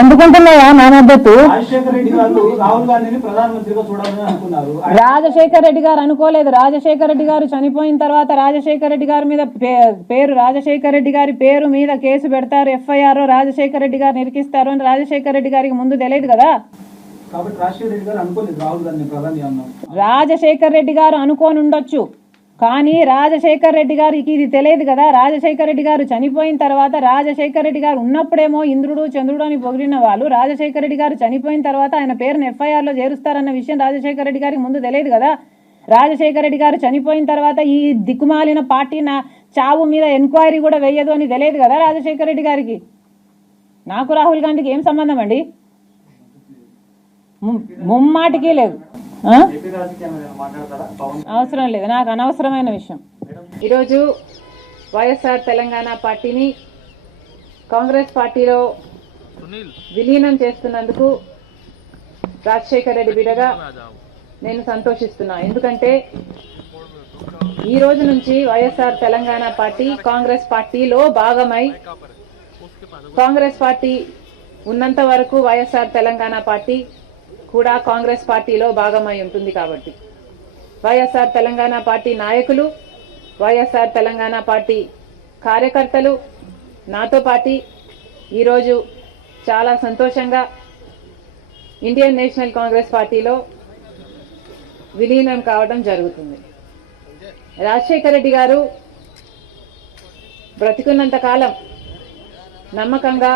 ఎందుకుంటున్నాయా నా మద్దతు? రాజశేఖర్ రెడ్డి గారు అనుకోలేదు. రాజశేఖర్ రెడ్డి గారు చనిపోయిన తర్వాత రాజశేఖర్ రెడ్డి గారి మీద రాజశేఖర్ రెడ్డి గారి పేరు మీద కేసు పెడతారు, ఎఫ్ఐఆర్, రాజశేఖర్ రెడ్డి గారు నిరికిస్తారు అని రాజశేఖర్ రెడ్డి గారికి ముందు తెలియదు కదా. రాజశేఖర్ రెడ్డి గారు అనుకోని ఉండొచ్చు, కానీ రాజశేఖర్ రెడ్డి గారికి ఇది తెలియదు కదా. రాజశేఖర్ రెడ్డి గారు చనిపోయిన తర్వాత, రాజశేఖర్ రెడ్డి గారు ఉన్నప్పుడేమో ఇంద్రుడు చంద్రుడు అని పొగిడిన వాళ్ళు రాజశేఖర్ రెడ్డి గారు చనిపోయిన తర్వాత ఆయన పేరును ఎఫ్ఐఆర్లో చేరుస్తారన్న విషయం రాజశేఖర్ రెడ్డి గారికి ముందు తెలియదు కదా. రాజశేఖర్ రెడ్డి గారు చనిపోయిన తర్వాత ఈ దిక్కుమాలిన పార్టీ నా చావు మీద ఎంక్వైరీ కూడా వేయదు అని తెలియదు కదా రాజశేఖర్ రెడ్డి గారికి. నాకు రాహుల్ గాంధీకి ఏం సంబంధం అండి? ముమ్మాటికి లేదు, అవసరం లేదు, నాకు అనవసరమైన విషయం. ఈరోజు వైఎస్ఆర్ తెలంగాణ పార్టీని కాంగ్రెస్ పార్టీలో విలీనం చేస్తున్నందుకు రాజశేఖర్ రెడ్డి బిడ్డగా నేను సంతోషిస్తున్నా. ఎందుకంటే ఈ రోజు నుంచి వైఎస్ఆర్ తెలంగాణ పార్టీ కాంగ్రెస్ పార్టీలో భాగమై, కాంగ్రెస్ పార్టీ ఉన్నంత వరకు వైఎస్ఆర్ తెలంగాణ పార్టీ కూడా కాంగ్రెస్ పార్టీలో భాగమై ఉంటుంది. కాబట్టి వైఎస్ఆర్ తెలంగాణ పార్టీ నాయకులు, వైఎస్ఆర్ తెలంగాణ పార్టీ కార్యకర్తలు నాతో పాటు ఈరోజు చాలా సంతోషంగా ఇండియన్ నేషనల్ కాంగ్రెస్ పార్టీలో విలీనం కావడం జరుగుతుంది. రాజశేఖర రెడ్డి గారు బ్రతికున్నంత కాలం నమ్మకంగా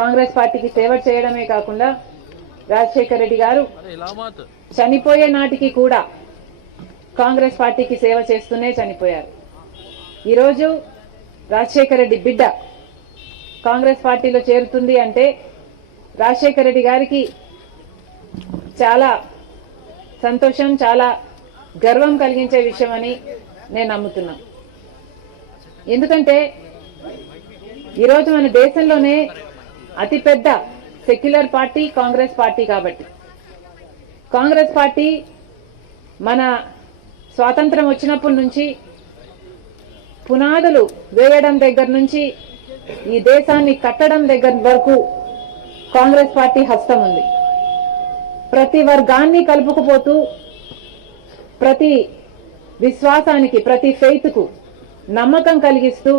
కాంగ్రెస్ పార్టీకి సేవ చేయడమే కాకుండా రాజశేఖర రెడ్డి గారు చనిపోయే నాటికి కూడా కాంగ్రెస్ పార్టీకి సేవ చేస్తూనే చనిపోయారు. ఈరోజు రాజశేఖర రెడ్డి బిడ్డ కాంగ్రెస్ పార్టీలో చేరుతుంది అంటే రాజశేఖర రెడ్డి గారికి చాలా సంతోషం, చాలా గర్వం కలిగించే విషయం అని నేను నమ్ముతున్నా. ఎందుకంటే ఈరోజు మన దేశంలోనే అతిపెద్ద సెక్యులర్ పార్టీ కాంగ్రెస్ పార్టీ. కాబట్టి కాంగ్రెస్ పార్టీ మన స్వాతంత్రం వచ్చినప్పటి నుంచి పునాదులు వేయడం దగ్గర నుంచి ఈ దేశాన్ని కట్టడం దగ్గర వరకు కాంగ్రెస్ పార్టీ హస్తం ఉంది. ప్రతి వర్గాన్ని కలుపుకుపోతూ, ప్రతి విశ్వాసానికి, ప్రతి ఫెయిత్కు నమ్మకం కలిగిస్తూ,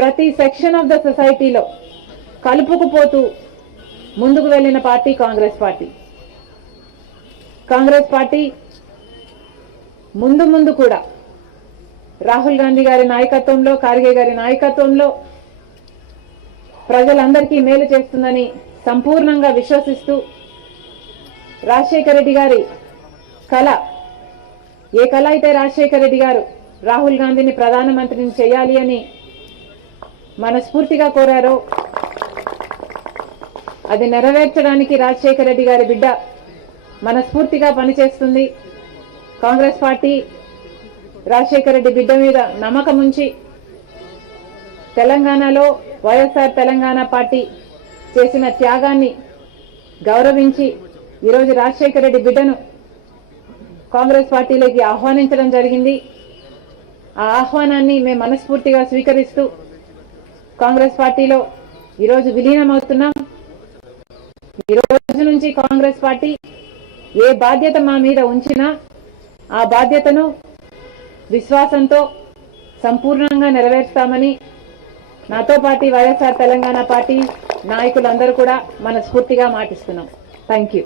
ప్రతి సెక్షన్ ఆఫ్ ద సొసైటీలో కలుపుకుపోతూ ముందుకు వెళ్లిన party Congress party. Congress party ముందు కూడా రాహుల్ గాంధీ గారి నాయకత్వంలో, ఖార్గే గారి నాయకత్వంలో ప్రజలందరికీ మేలు చేస్తుందని సంపూర్ణంగా విశ్వసిస్తూ, రాజశేఖర రెడ్డి గారి కళ, ఏ కళ అయితే రాజశేఖర రెడ్డి గారు రాహుల్ గాంధీని ప్రధానమంత్రిని చేయాలి అని మనస్ఫూర్తిగా కోరారో అది నెరవేర్చడానికి రాజశేఖర రెడ్డి గారి బిడ్డ మనస్ఫూర్తిగా పనిచేస్తుంది. కాంగ్రెస్ పార్టీ రాజశేఖర రెడ్డి బిడ్డ మీద నమ్మకం ఉంచి తెలంగాణలో వైఎస్ఆర్ తెలంగాణ పార్టీ చేసిన త్యాగాన్ని గౌరవించి ఈరోజు రాజశేఖర రెడ్డి బిడ్డను కాంగ్రెస్ పార్టీలోకి ఆహ్వానించడం జరిగింది. ఆ ఆహ్వానాన్ని మేము మనస్ఫూర్తిగా స్వీకరిస్తూ కాంగ్రెస్ పార్టీలో ఈరోజు విలీనమవుతున్నాం. ఈ రోజు నుంచి కాంగ్రెస్ పార్టీ ఏ బాధ్యత మా మీద ఉంచినా ఆ బాధ్యతను విశ్వాసంతో సంపూర్ణంగా నెరవేర్స్తామని నాతో పాటు వైఎస్ఆర్ తెలంగాణ పార్టీ నాయకులందరూ కూడా మనస్ఫూర్తిగా మాటిస్తున్నాం. Thank you.